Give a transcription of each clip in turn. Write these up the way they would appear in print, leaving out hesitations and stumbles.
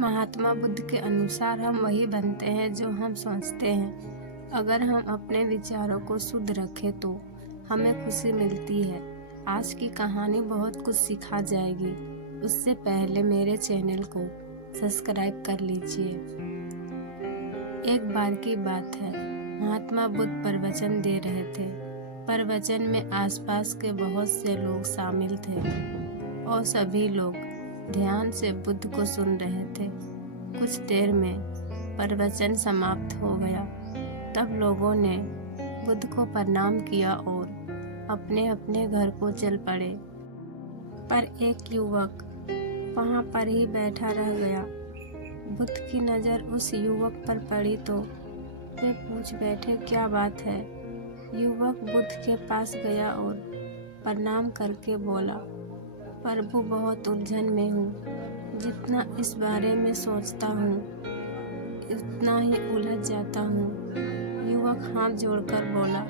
महात्मा बुद्ध के अनुसार हम वही बनते हैं जो हम सोचते हैं। अगर हम अपने विचारों को शुद्ध रखें तो हमें खुशी मिलती है। आज की कहानी बहुत कुछ सिखा जाएगी। उससे पहले मेरे चैनल को सब्सक्राइब कर लीजिए। एक बार की बात है, महात्मा बुद्ध प्रवचन दे रहे थे। प्रवचन में आसपास के बहुत से लोग शामिल थे और सभी लोग ध्यान से बुद्ध को सुन रहे थे। कुछ देर में प्रवचन समाप्त हो गया। तब लोगों ने बुद्ध को प्रणाम किया और अपने अपने घर को चल पड़े। पर एक युवक वहाँ पर ही बैठा रह गया। बुद्ध की नज़र उस युवक पर पड़ी तो वे पूछ बैठे, क्या बात है? युवक बुद्ध के पास गया और प्रणाम करके बोला, प्रभु, बहुत उलझन में हूँ। जितना इस बारे में सोचता हूँ उतना ही उलझ जाता हूँ। युवक हाथ जोड़कर बोला,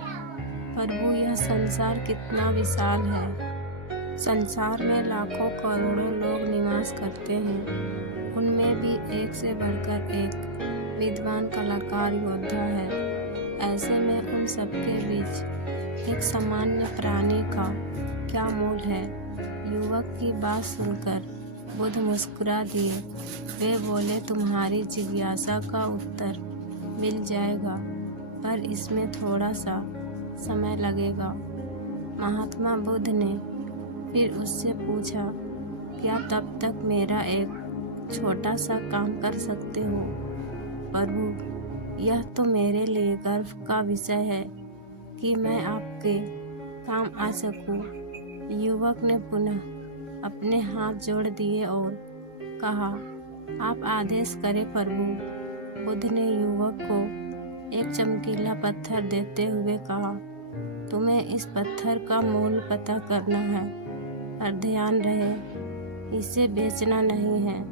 प्रभु, यह संसार कितना विशाल है। संसार में लाखों करोड़ों लोग निवास करते हैं। उनमें भी एक से बढ़कर एक विद्वान कलाकार योद्धा है। ऐसे में उन सबके बीच एक सामान्य प्राणी का क्या मूल है? युवक की बात सुनकर बुद्ध मुस्कुरा दिए। वे बोले, तुम्हारी जिज्ञासा का उत्तर मिल जाएगा, पर इसमें थोड़ा सा समय लगेगा। महात्मा बुद्ध ने फिर उससे पूछा, क्या तब तक मेरा एक छोटा सा काम कर सकते हो? प्रभु, यह तो मेरे लिए गर्व का विषय है कि मैं आपके काम आ सकूं। युवक ने पुनः अपने हाथ जोड़ दिए और कहा, आप आदेश करें प्रभु। बुद्ध ने युवक को एक चमकीला पत्थर देते हुए कहा, तुम्हें इस पत्थर का मूल्य पता करना है, पर ध्यान रहे इसे बेचना नहीं है,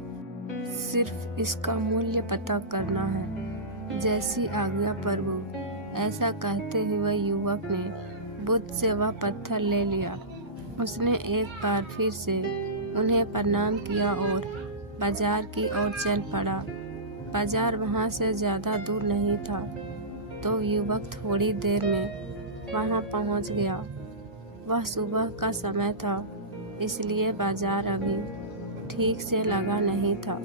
सिर्फ इसका मूल्य पता करना है। जैसी आज्ञा प्रभु। ऐसा कहते हुए युवक ने बुद्ध से वह पत्थर ले लिया। उसने एक बार फिर से उन्हें प्रणाम किया और बाजार की ओर चल पड़ा। बाजार वहाँ से ज़्यादा दूर नहीं था, तो युवक थोड़ी देर में वहाँ पहुँच गया। वह सुबह का समय था, इसलिए बाजार अभी ठीक से लगा नहीं था।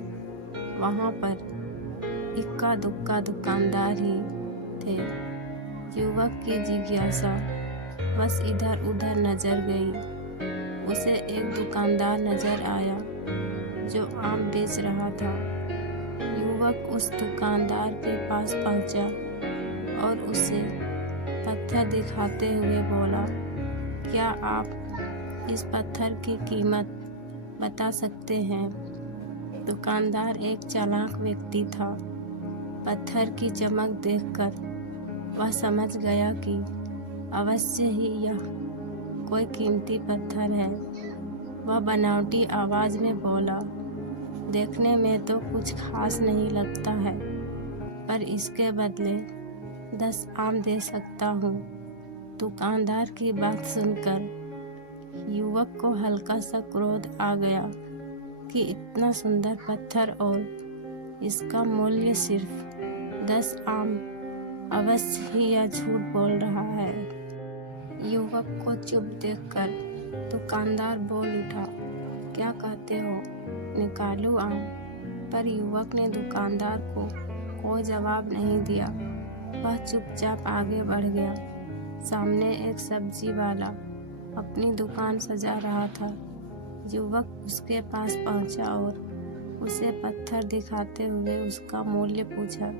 वहाँ पर इक्का दुक्का दुकानदार ही थे। युवक की जिज्ञासा बस इधर उधर नजर गई। उसे एक दुकानदार नजर आया जो आम बेच रहा था। युवक उस दुकानदार के पास पहुंचा और उसे पत्थर दिखाते हुए बोला, क्या आप इस पत्थर की कीमत बता सकते हैं? दुकानदार एक चालाक व्यक्ति था। पत्थर की चमक देखकर वह समझ गया कि अवश्य ही यह कोई कीमती पत्थर है। वह बनावटी आवाज में बोला, देखने में तो कुछ खास नहीं लगता है, पर इसके बदले 10 आम दे सकता हूँ। दुकानदार की बात सुनकर युवक को हल्का सा क्रोध आ गया कि इतना सुंदर पत्थर और इसका मूल्य सिर्फ 10 आम। अवश्य ही यह झूठ बोल रहा है। युवक को चुप देखकर दुकानदार बोल उठा, क्या कहते हो, निकालूं आम? पर युवक ने दुकानदार को कोई जवाब नहीं दिया। वह चुपचाप आगे बढ़ गया। सामने एक सब्जी वाला अपनी दुकान सजा रहा था। युवक उसके पास पहुंचा और उसे पत्थर दिखाते हुए उसका मूल्य पूछा।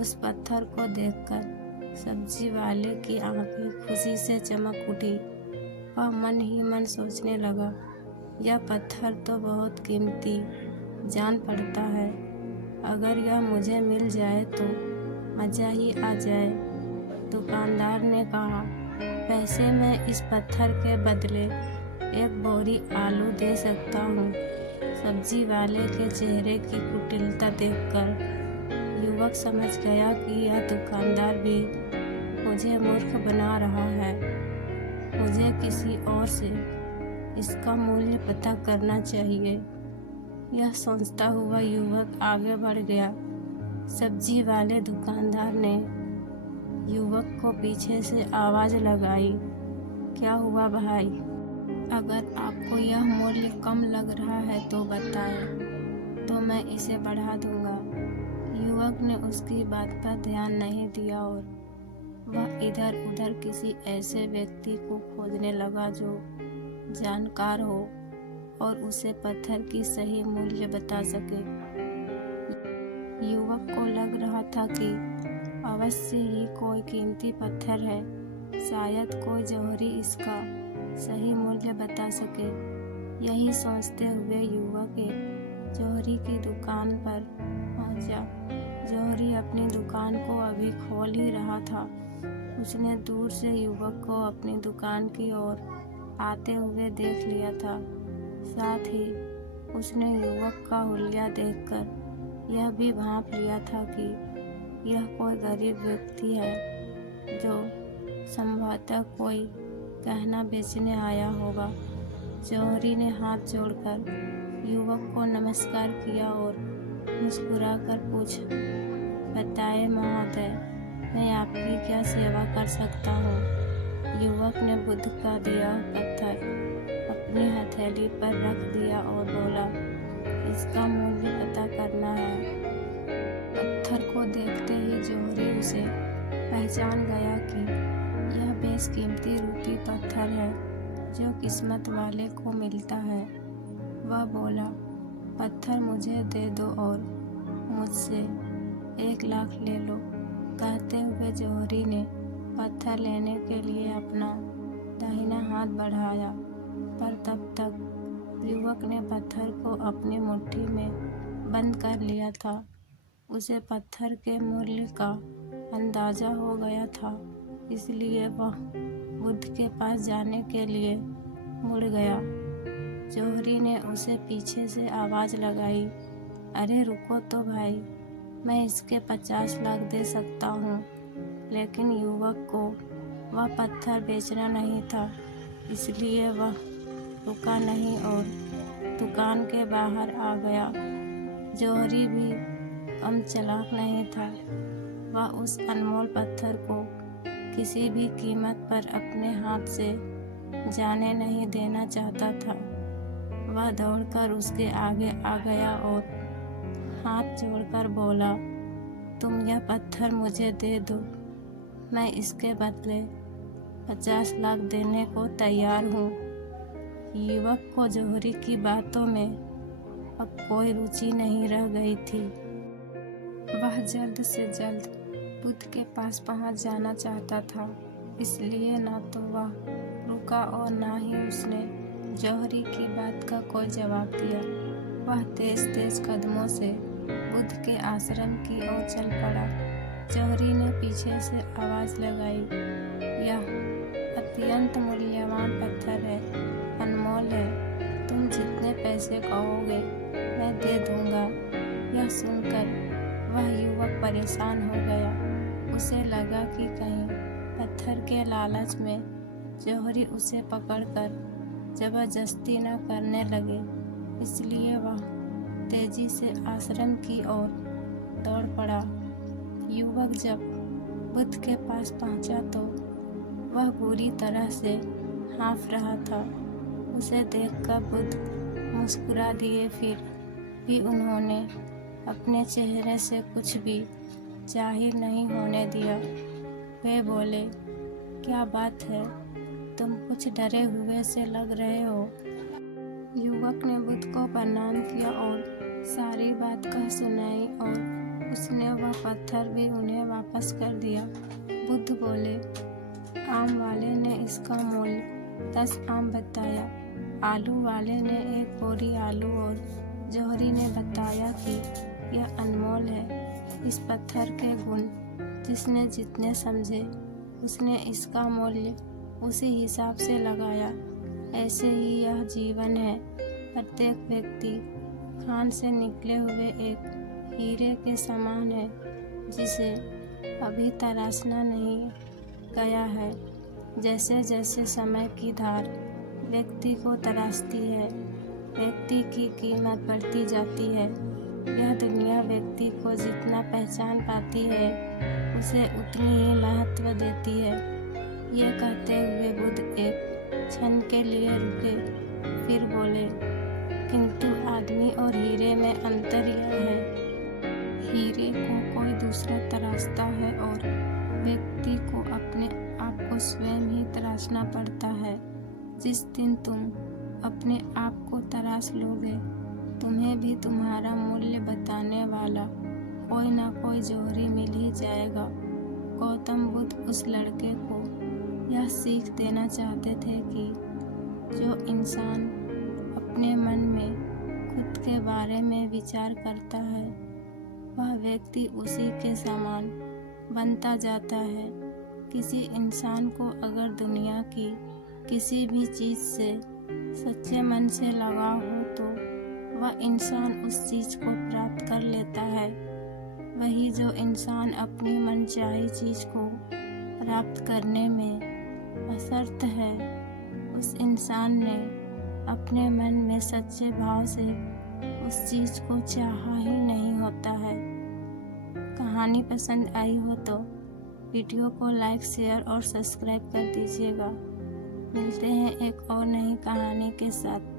उस पत्थर को देखकर सब्जी वाले की आंखें खुशी से चमक उठी। वह मन ही मन सोचने लगा, यह पत्थर तो बहुत कीमती जान पड़ता है। अगर यह मुझे मिल जाए तो मज़ा ही आ जाए। दुकानदार ने कहा, वैसे मैं इस पत्थर के बदले एक बोरी आलू दे सकता हूँ। सब्जी वाले के चेहरे की कुटिलता देखकर युवक समझ गया कि यह दुकानदार भी मुझे मूर्ख बना रहा है। मुझे किसी और से इसका मूल्य पता करना चाहिए। यह सोचता हुआ युवक आगे बढ़ गया। सब्जी वाले दुकानदार ने युवक को पीछे से आवाज़ लगाई, क्या हुआ भाई? अगर आपको यह मूल्य कम लग रहा है तो बताएं, तो मैं इसे बढ़ा दूंगा। युवक ने उसकी बात पर ध्यान नहीं दिया और वह इधर उधर किसी ऐसे व्यक्ति को खोजने लगा जो जानकार हो और उसे पत्थर की सही मूल्य बता सके। युवक को लग रहा था कि अवश्य ही कोई कीमती पत्थर है, शायद कोई जौहरी इसका सही मूल्य बता सके। यही सोचते हुए युवक एक जौहरी की दुकान पर पहुंचा। जौहरी अपनी दुकान को अभी खोल ही रहा था। उसने दूर से युवक को अपनी दुकान की ओर आते हुए देख लिया था। साथ ही उसने युवक का हुलिया देखकर यह भी भांप लिया था कि यह कोई गरीब व्यक्ति है जो संभवतः कोई गहना बेचने आया होगा। जौहरी ने हाथ जोड़कर युवक को नमस्कार किया और मुस्कुराकर पूछा, बताएं महोदय, मैं आपकी क्या सेवा कर सकता हूँ? युवक ने बुद्ध का दिया पत्थर अपनी हथेली पर रख दिया और बोला, इसका मूल्य पता करना है। पत्थर को देखते ही जौहरी उसे पहचान गया कि यह बेशकीमती रूपी पत्थर है जो किस्मत वाले को मिलता है। वह बोला, पत्थर मुझे दे दो और मुझसे 1 लाख ले लो। कहते हुए जौहरी ने पत्थर लेने के लिए अपना दाहिना हाथ बढ़ाया, पर तब तक युवक ने पत्थर को अपनी मुट्ठी में बंद कर लिया था। उसे पत्थर के मूल्य का अंदाजा हो गया था, इसलिए वह बुद्ध के पास जाने के लिए मुड़ गया। जौहरी ने उसे पीछे से आवाज़ लगाई, अरे रुको तो भाई, मैं इसके 50 लाख दे सकता हूँ। लेकिन युवक को वह पत्थर बेचना नहीं था, इसलिए वह रुका नहीं और दुकान के बाहर आ गया। जौहरी भी कम चालाक नहीं था। वह उस अनमोल पत्थर को किसी भी कीमत पर अपने हाथ से जाने नहीं देना चाहता था। वह दौड़कर उसके आगे आ गया और हाथ जोड़कर बोला, तुम यह पत्थर मुझे दे दो, मैं इसके बदले 50 लाख देने को तैयार हूँ। युवक को जौहरी की बातों में अब कोई रुचि नहीं रह गई थी। वह जल्द से जल्द बुद्ध के पास पहुँच जाना चाहता था, इसलिए न तो वह रुका और न ही उसने जौहरी की बात का कोई जवाब दिया। वह तेज तेज कदमों से बुद्ध के आश्रम की ओर चल पड़ा। जौहरी ने पीछे से आवाज़ लगाई, यह अत्यंत मूल्यवान पत्थर है, अनमोल है, तुम जितने पैसे कहोगे मैं दे दूंगा। यह सुनकर वह युवक परेशान हो गया। उसे लगा कि कहीं पत्थर के लालच में जौहरी उसे पकड़कर जबरदस्ती न करने लगे, इसलिए वह तेजी से आश्रम की ओर दौड़ पड़ा। युवक जब बुद्ध के पास पहुंचा तो वह बुरी तरह से हाँफ रहा था। उसे देखकर बुद्ध मुस्कुरा दिए, फिर भी उन्होंने अपने चेहरे से कुछ भी जाहिर नहीं होने दिया। वे बोले, क्या बात है, तुम कुछ डरे हुए से लग रहे हो। युवक ने बुद्ध को प्रणाम किया और सारी बात कह सुनाई और उसने वह पत्थर भी उन्हें वापस कर दिया। बुद्ध बोले, आम वाले ने इसका मूल्य 10 आम बताया, आलू वाले ने 1 बोरी आलू और जौहरी ने बताया कि यह अनमोल है। इस पत्थर के गुण जिसने जितने समझे उसने इसका मूल्य उसी हिसाब से लगाया। ऐसे ही यह जीवन है। प्रत्येक व्यक्ति खान से निकले हुए एक हीरे के समान है जिसे अभी तराशना नहीं गया है। जैसे जैसे समय की धार व्यक्ति को तराशती है, व्यक्ति की कीमत बढ़ती जाती है। यह दुनिया व्यक्ति को जितना पहचान पाती है उसे उतनी ही महत्व देती है। ये कहते हुए बुद्ध एक क्षण के लिए रुके, फिर बोले, किंतु आदमी और हीरे में अंतर यह है, हीरे को कोई दूसरा तराशता है और व्यक्ति को अपने आप को स्वयं ही तराशना पड़ता है। जिस दिन तुम अपने आप को तराश लोगे, तुम्हें भी तुम्हारा मूल्य बताने वाला कोई ना कोई जोहरी मिल ही जाएगा। गौतम बुद्ध उस लड़के को यह सीख देना चाहते थे कि जो इंसान अपने मन में खुद के बारे में विचार करता है, वह व्यक्ति उसी के समान बनता जाता है। किसी इंसान को अगर दुनिया की किसी भी चीज़ से सच्चे मन से लगाव हो तो वह इंसान उस चीज़ को प्राप्त कर लेता है। वही जो इंसान अपनी मनचाही चीज़ को प्राप्त करने में असमर्थ है, उस इंसान ने अपने मन में सच्चे भाव से उस चीज़ को चाहा ही नहीं होता है। कहानी पसंद आई हो तो वीडियो को लाइक, शेयर और सब्सक्राइब कर दीजिएगा। मिलते हैं एक और नई कहानी के साथ।